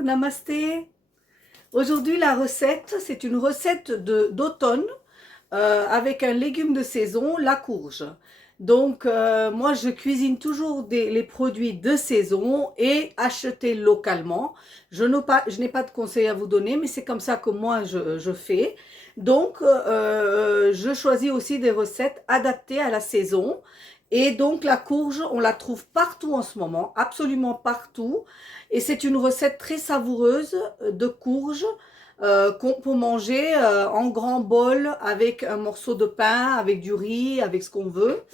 Bonjour, namasté. Aujourd'hui, la recette, c'est une recette d'automne avec un légume de saison, la courge. Donc, moi, je cuisine toujours les produits de saison et achetés localement. Je n'ai pas de conseils à vous donner, mais c'est comme ça que moi, je fais. Donc, je choisis aussi des recettes adaptées à la saison. Et donc, la courge, on la trouve partout en ce moment, absolument partout. Et c'est une recette très savoureuse de courge qu'on peut manger en grand bol avec un morceau de pain, avec du riz, avec ce qu'on veut.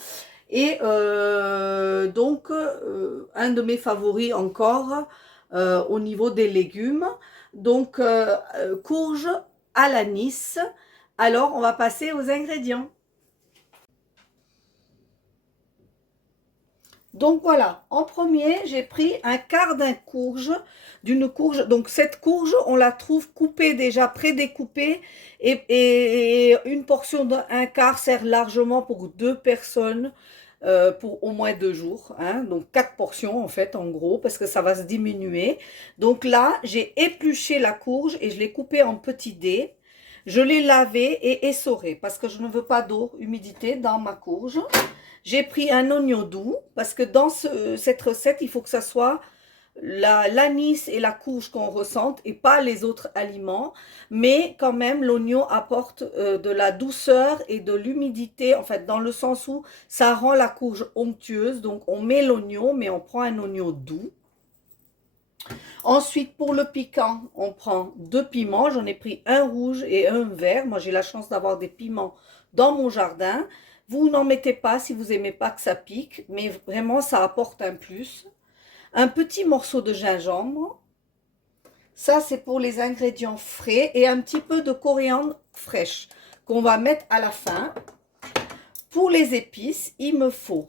Et donc, un de mes favoris encore au niveau des légumes. Donc, courge à l'anis. Alors, on va passer aux ingrédients. Donc voilà, en premier, j'ai pris un quart d'une courge. Donc cette courge, on la trouve coupée déjà, prédécoupée, et une portion d'un quart sert largement pour 2 personnes, pour au moins 2 jours, hein. Donc 4 portions en fait, en gros, parce que ça va se diminuer. Donc là, j'ai épluché la courge et je l'ai coupée en petits dés. Je l'ai lavée et essorée parce que je ne veux pas d'eau, humidité dans ma courge. J'ai pris un oignon doux parce que dans cette recette, il faut que ça soit l'anis et la courge qu'on ressente et pas les autres aliments. Mais quand même, l'oignon apporte de la douceur et de l'humidité, en fait, dans le sens où ça rend la courge onctueuse. Donc, on met l'oignon, mais on prend un oignon doux. Ensuite, pour le piquant, on prend 2 piments. J'en ai pris un rouge et un vert. Moi, j'ai la chance d'avoir des piments dans mon jardin. Vous n'en mettez pas si vous n'aimez pas que ça pique, mais vraiment, ça apporte un plus. Un petit morceau de gingembre. Ça, c'est pour les ingrédients frais. Et un petit peu de coriandre fraîche qu'on va mettre à la fin. Pour les épices, il me faut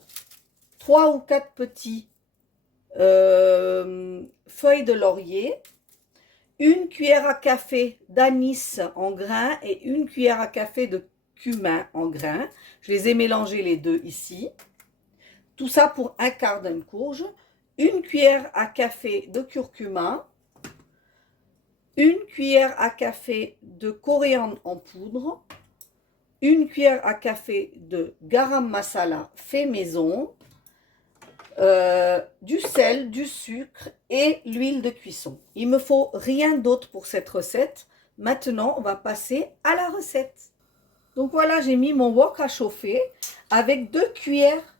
3 ou 4 petits feuilles de laurier, 1 cuillère à café d'anis en grains et 1 cuillère à café de cumin en grains. Je les ai mélangés les deux ici. Tout ça pour un quart d'une courge. 1 cuillère à café de curcuma. 1 cuillère à café de coriandre en poudre. 1 cuillère à café de garam masala fait maison. Du sel, du sucre et l'huile de cuisson. Il me faut rien d'autre pour cette recette. Maintenant, on va passer à la recette. Donc voilà, j'ai mis mon wok à chauffer avec 2 cuillères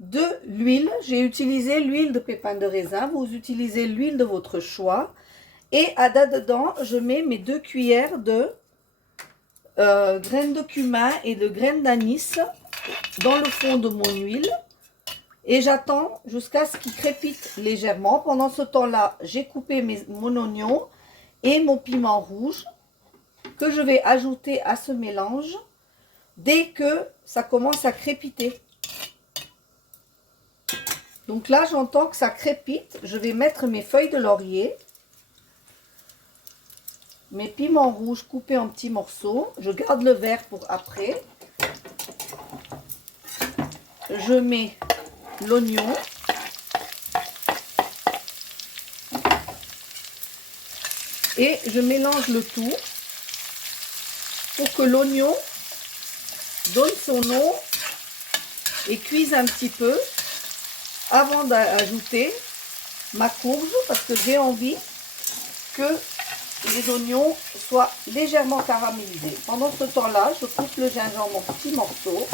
de l'huile. J'ai utilisé l'huile de pépins de raisin. Vous utilisez l'huile de votre choix. Et dedans, je mets mes 2 cuillères de graines de cumin et de graines d'anis dans le fond de mon huile. Et j'attends jusqu'à ce qu'il crépite légèrement. Pendant ce temps-là, j'ai coupé mon oignon et mon piment rouge que je vais ajouter à ce mélange dès que ça commence à crépiter. Donc là, j'entends que ça crépite. Je vais mettre mes feuilles de laurier, mes piments rouges coupés en petits morceaux. Je garde le vert pour après. Je mets l'oignon. Et je mélange le tout pour que l'oignon donne son eau et cuise un petit peu avant d'ajouter ma courge parce que j'ai envie que les oignons soient légèrement caramélisés. Pendant ce temps-là, je coupe le gingembre en petits morceaux.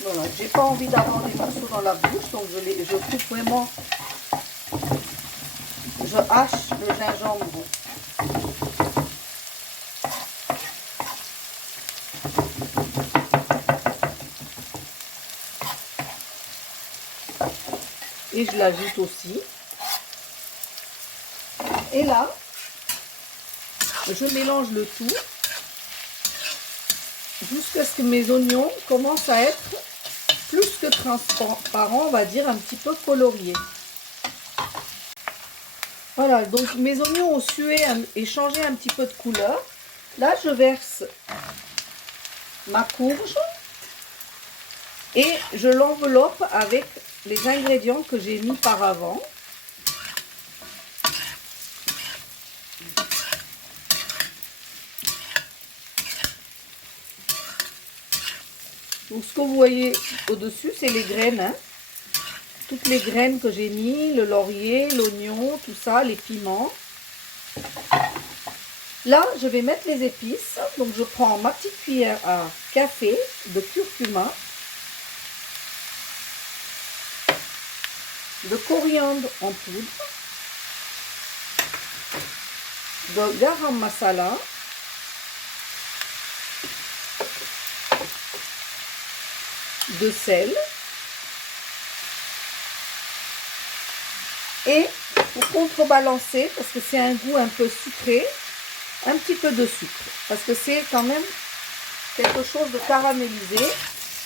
Voilà, j'ai pas envie d'avoir des morceaux dans la bouche, donc je coupe vraiment, je hache le gingembre. Et je l'ajoute aussi. Et là, je mélange le tout jusqu'à ce que mes oignons commencent à être plus que transparents, on va dire un petit peu coloriés. Voilà, donc mes oignons ont sué et changé un petit peu de couleur. Là, je verse ma courge Et je l'enveloppe avec les ingrédients que j'ai mis par avant. Donc ce que vous voyez au-dessus, c'est les graines, hein. Toutes les graines que j'ai mis, le laurier, l'oignon, tout ça, les piments. Là, je vais mettre les épices. Donc je prends ma petite cuillère à café de curcuma, de coriandre en poudre, de garam masala, de sel et pour contrebalancer, parce que c'est un goût un peu sucré, un petit peu de sucre, parce que c'est quand même quelque chose de caramélisé.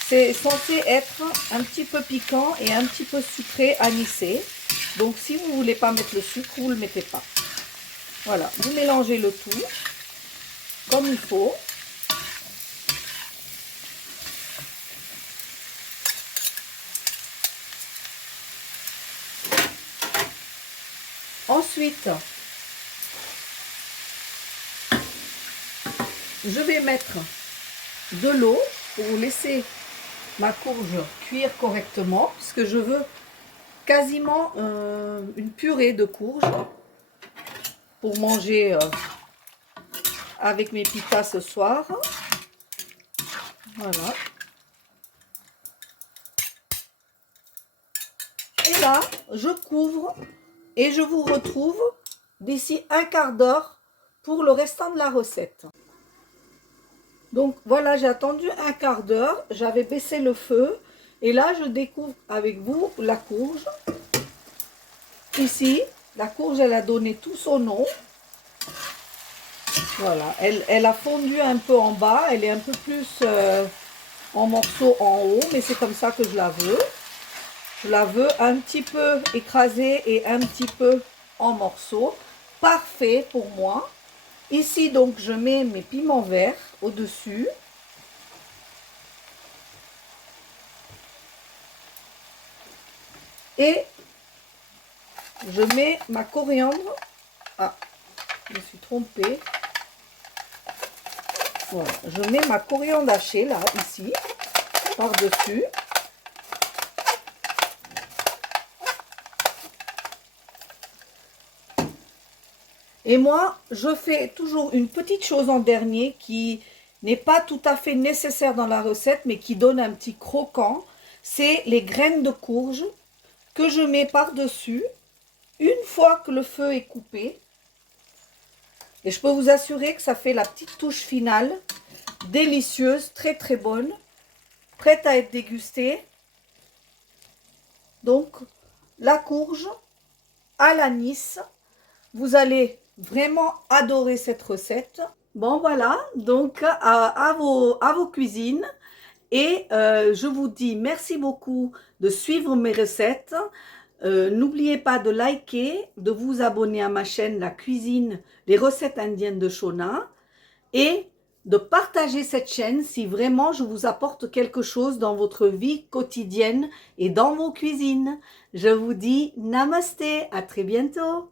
C'est censé être un petit peu piquant et un petit peu sucré, anisé. Donc si vous ne voulez pas mettre le sucre, vous ne le mettez pas. Voilà, vous mélangez le tout comme il faut. Ensuite, je vais mettre de l'eau pour laisser ma courge cuire correctement, puisque je veux quasiment une purée de courge pour manger avec mes pitas ce soir. Voilà. Et là, je couvre et je vous retrouve d'ici un quart d'heure pour le restant de la recette. Donc voilà, j'ai attendu un quart d'heure, j'avais baissé le feu et là je découvre avec vous la courge. Ici, la courge, elle a donné tout son nom. Voilà, elle a fondu un peu en bas, elle est un peu plus en morceaux en haut, mais c'est comme ça que je la veux. Je la veux un petit peu écrasée et un petit peu en morceaux. Parfait pour moi. Ici, donc, je mets mes piments verts au-dessus. Et je mets ma coriandre. Ah, je me suis trompée. Voilà, je mets ma coriandre hachée, là, ici, par-dessus. Et moi, je fais toujours une petite chose en dernier qui n'est pas tout à fait nécessaire dans la recette, mais qui donne un petit croquant. C'est les graines de courge que je mets par-dessus une fois que le feu est coupé. Et je peux vous assurer que ça fait la petite touche finale, délicieuse, très très bonne, prête à être dégustée. Donc, la courge à l'anis, vous allez vraiment adorer cette recette. Bon voilà, donc à vos cuisines. Et je vous dis merci beaucoup de suivre mes recettes. N'oubliez pas de liker, de vous abonner à ma chaîne La Cuisine, les recettes indiennes de Shona. Et de partager cette chaîne si vraiment je vous apporte quelque chose dans votre vie quotidienne et dans vos cuisines. Je vous dis namasté, à très bientôt.